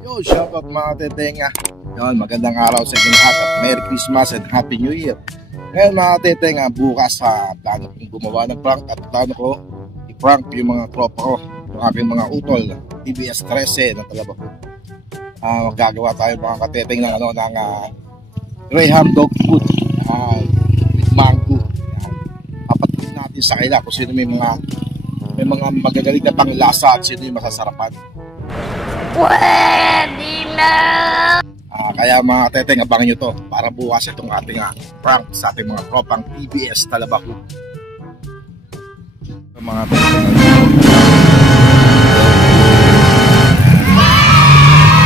Yo, shoutout mga tetenga. Yan, magandang araw sa inyong lahat at Merry Christmas and Happy New Year. Ngayon mga tetenga, bukas sa plano kong gumawa ng prank at plano ko i-prank yung mga tropa ko, yung aking mga utol, TBS 13 na Talabaho. Magagawa tayo mga kateteng ng Graham dog food with mango. Papatuloy natin sa kanila kung sino may mga magagaling na panglasa at sino yung masasarapan. Pwede na! Kaya mga teteng, abangan nyo to para bukas itong ating prank sa ating mga tropang TBS Talabaho. Mga teteng,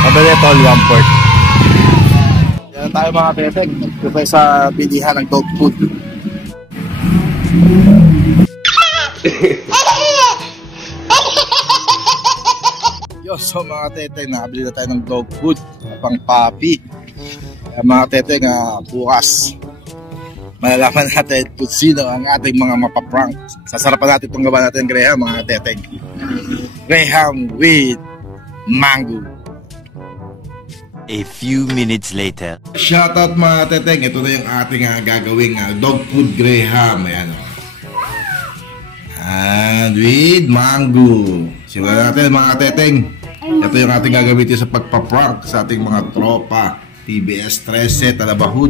pabili tol 1/4. Yan tayo mga teteng, ito tayo sa bilihan ng dog food. Yo, so mga teteng, nakabili na tayo ng dog food pang papi. Mga teteng, bukas malalaman natin kung sino ang ating mga mapaprank. Sasarapan natin itong gawa natin Graham mga teteng. Graham with mango. A few minutes later. Shoutout mga teteng, ito na yung ating gagawing dog food Graham. Ayan, and with mango. Simulan natin mga teteng. Ito yung ating gagamitin sa pagpaprank sa ating mga tropa TBS 13 Talabaho.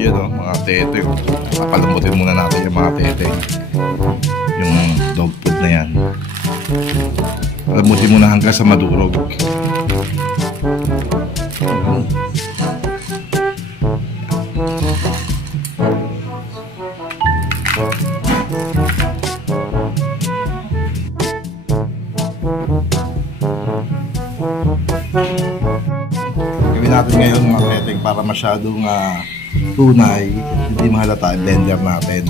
Yun mga teteng, papalambutin muna natin yung mga teteng, yung dog food na yan. Palambutin muna hanggang sa madurog. Gawin natin ngayon mga teteng para masyadong tunay, hindi mahalata yung blender natin.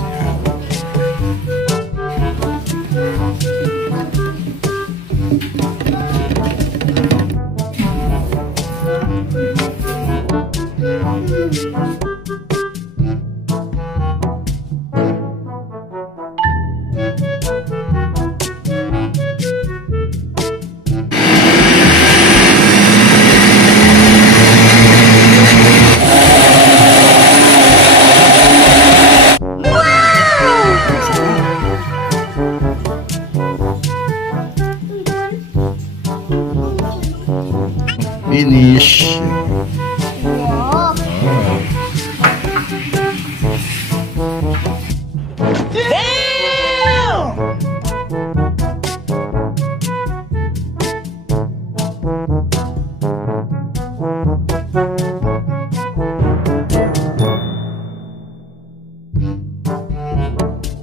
Finish. Wow. Damn!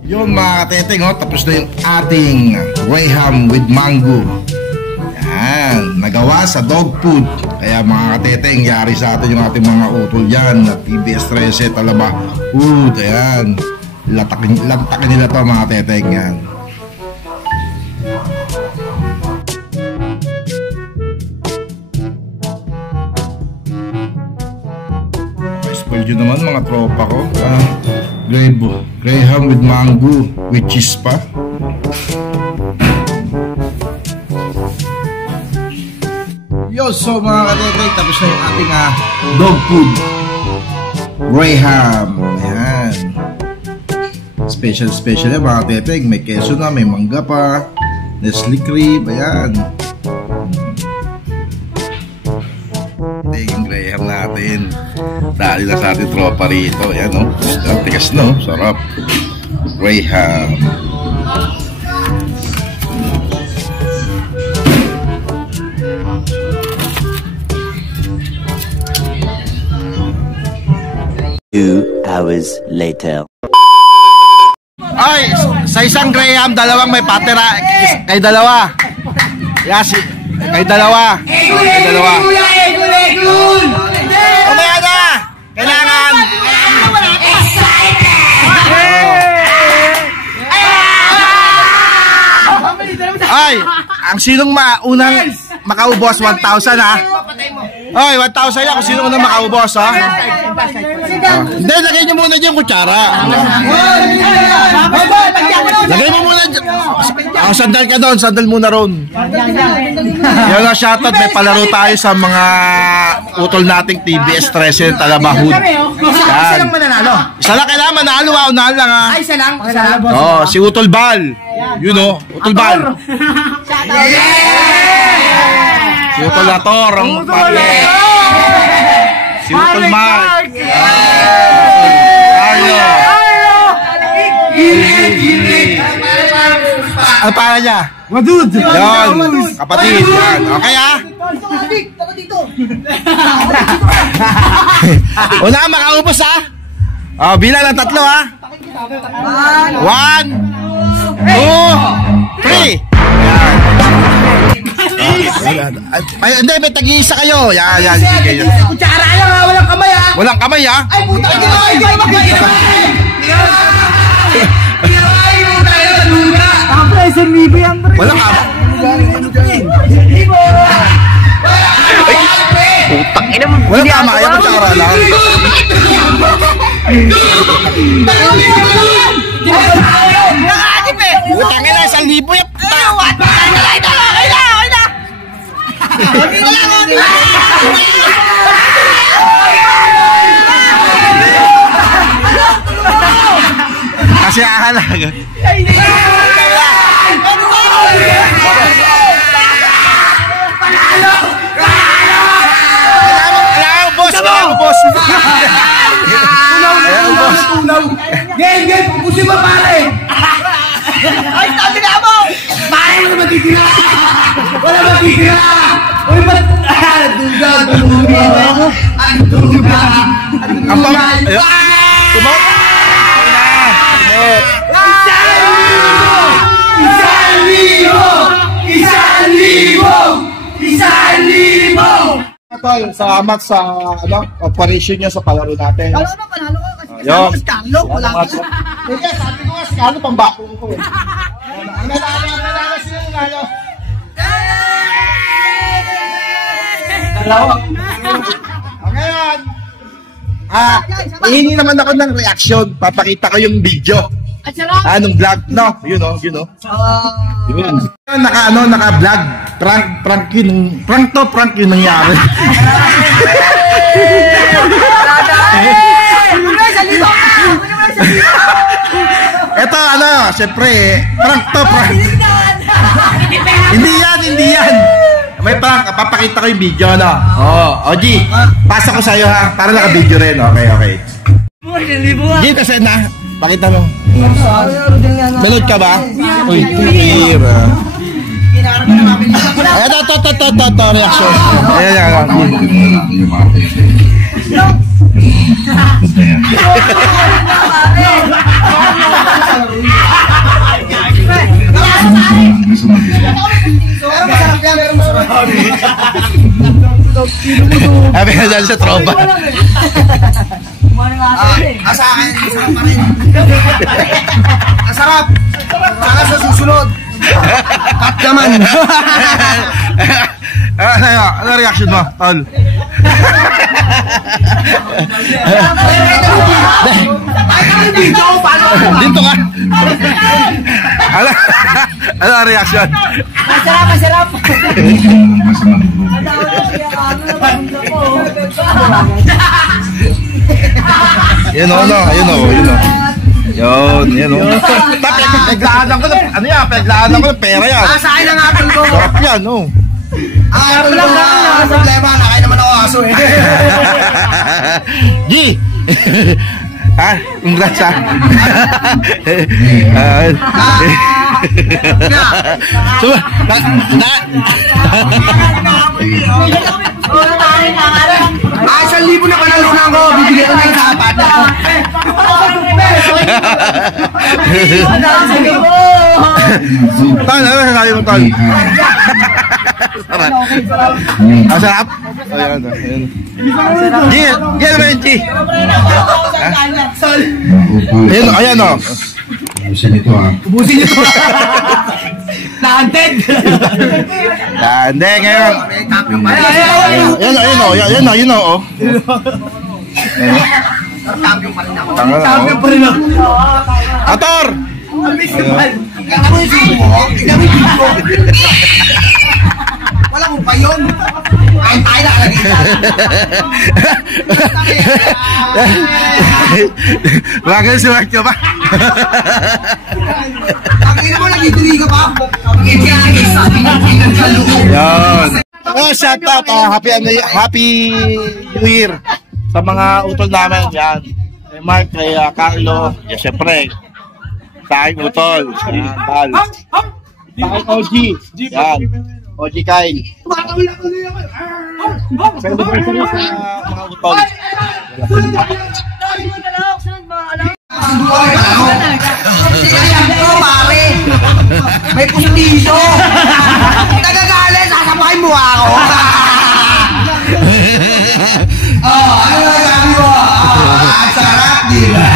Yun mga teteng, tapos na yung ating Graham with mango. Yan, nagawa sa dog food. Kaya mga kateteng, yari sa atin yung ating mga utol dyan na TBS 13 Talabaho. Ayan, lantakin nila to mga teteng. Yan. Spoil yun naman mga tropa ko. Graham with mango with cheese pa. Yo, so mga kateteng, tapos na yung ating dog food Graham. Ayan, special yan mga kateteng. May keso na, may mangga pa, Nestle cream. Ayan, ito yung Graham natin. Dali na sa ating tropa rito. Ayan o, tigas no, sarap. Graham. Hours later. Ay, sa isang Graham, dalawang may patera. Kay dalawa. Yasi. Kay dalawa. Kay dalawa. Mamaya na. Kailangan. Ay, ang sinong unang makaubos 1,000 ha? Ay, 1,000 yan kung sino unang makaubos ha? Hindi, lagay nyo muna dyan kutsara. Lagay mo muna dyan. Sandal ka doon, sandal muna ron. Yan na, shoutout. May palaro tayo sa mga utol nating TBS 13 Talabahud. Isa lang mananalo. Isa lang kailangan manalo ha, unahan lang ha. Ay, isa lang. Oh, si Utol Bal. You know, Utol Bal. Si Utol Lator, ang pare. Si Utol Mark. Arlo. Ano para niya? Madud. Yan, kapatid. Yan. Okay ha? Una ka makaubos ha? Oh, bilang ng 3 ha? 1, 2, 3. Ay, hindi, may tag-iisa kayo. Yan, yan. Sige, yan. Kutsara lang ha, walang kamay ha. Walang kamay ha? Ay, puta, hindi mo Walang kamay. Putang ina mo. Walang kamay. Ayaw mo tsara lang. Putang ina, 1,000 yan. Kasi ahalaga. Boss. Game, pupusin mo pare. Ay, sabi na mo. Pare mo na matitira. Wala matitira. Uy, ba't? Duga. Ang pang... Tumaw? Isang libo! Tol, salamat sa operation nyo sa palaro natin. Alam mo, panalo ko kasi Yo. si Carlo, wala ko. Sige, sabi ko nga si Carlo, pambako ko eh. Ang nanalo sila yung nanalo. Dalawa. Okay yan. Ihingi naman ako ng reaction. Papakita ko yung video. At sarap. Anong vlog? No, you know. Yun. Naka-vlog. Prank yun nangyari. Ito, syempre, prank. Hindi yan. May prank, papakita ko yung video, G, pasa ko sa'yo ha, para naka-video rin. Okay. G, kasi pakita mo. Melod ka ba? Uy, tira. Ito, reaction. Ayan. Sabi ka dyan sa tropa. Sa akin, masarap pa rin. Masarap. Saka sa susunod. Cut naman. Ano reaction mo, Tol? Dito ka. Ano ang reaction? Masarap. Yan o. Peglaanan ko ng pera yan. Sa akin ang apple ko. Sarap yan, no? Ang apple ko na problema, nakain naman ako aso eh. G! Congrats ha. Isang libo na panalunan ko, bibigyan ko na yung sapat. Tal, ano sasabi mo, Tal? Ang sarap. Ayan, ayan. G, naman, G. Ayan, ayan, o. Ubusin ito ha. Ubusin ito. Naanted. Hindi, ngayon. Ayan, o. Champion pa rin ako. Ator! Wala mo pa yun. Kain tayo na lagi. Bakit si Mark nyo ba? Pakinggan mo, nagituloy ka pa. Yan. Shout out, happy New Year sa mga utol namin. Yan. Kay Mark, kay Carlo. Yan, syempre. Sa aking utol. Yan, Tal. Sa aking OG. Yan. OG Kyle. Celebratory sa mga utol. Pare, may pustiso. Nagagalit, sasabahin mo ako. Ano sabi mo? Ang sarap, di ba?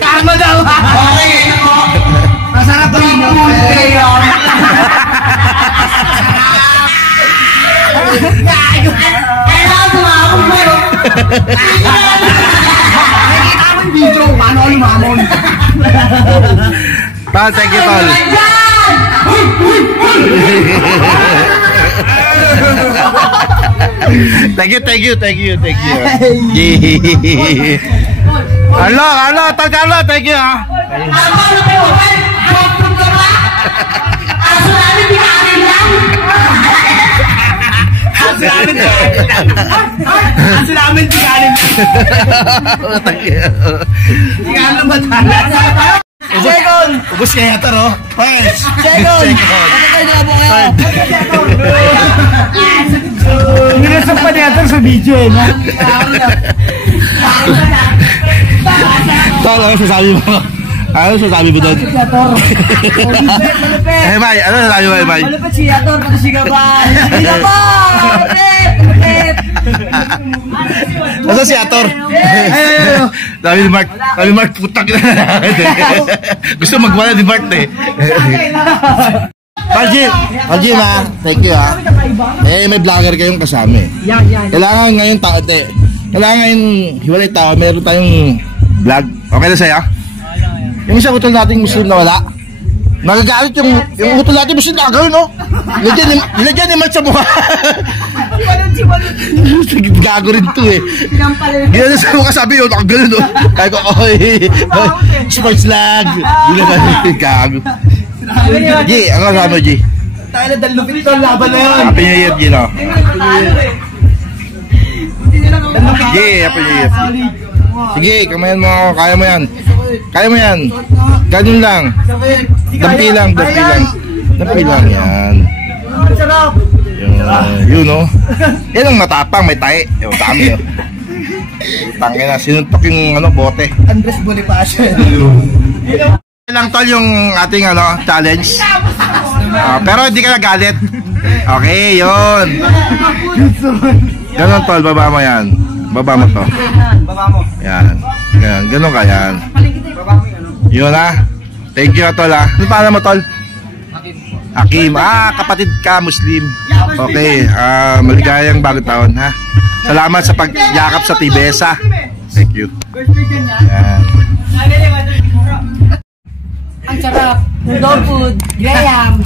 Karma daw. Okay, masarap rin yung ngayon. Kailangan lumamon mo yun. Nakikita mo yung video, paano lumamon? Tal, thank you, Tal. Thank you. Hello, Tal Carlo, thank you, ha. Aso namin tiganin. Tiganin ba tayo? Second! Ubus kaya ito, no? First! Second! Patay na po kayo! Minasap pa niya ito sa video, eh, no? Tal, ano sasabi mo? Ano sasabi mo doon? May, ano sasabi mo, May? Malupit si Yator, pati si Gabay! Si Gabay! Nasa si Ator? Sabi ni Mark, putak na. Gusto magwala ni Mark, eh. Paljin, ha? Thank you, ha? May vlogger kayong kasama, eh. Kailangan ngayon hiwalay tao, meron tayong vlog. Okay na sa'yo? Yung isang utol nating Muslim na wala, nagagalit yung utol natin Muslim na gano'n, no? Nilagyan ni Mark sa mukha. Gago rin to, eh. Gano'n sa mukha, sabi yun, nakagano'n, no? Kaya ko, sports lag. Gago. G, ang kasama, G. Tayo na dalupit ito, laban na yun. Happy New Year, G, no? G, Happy New Year. Sige, kamayan mo ako, kaya mo yan. Ganun lang. Dampi lang. Dampi lang yan. Yun, no? Yan ang matapang, may tae. Yung dami, no? Tangin na, sinuntok yung bote. Andres Bonifacio. Lang, tol, yung ating challenge. Pero hindi ka nagalit. Okay, yun. Ganun, tol, baba mo yan. Baba mo to. Yan. Ganun ka yan. Yun, ha. Thank you, tol, ha. Ano pala mo, tol? Hakim. Kapatid ka, Muslim. Okay. Maligayang bagong taon, ha. Salamat sa pagyakap sa Tibesa. Thank you. Yan. Ang sarap. Dog food. Graham.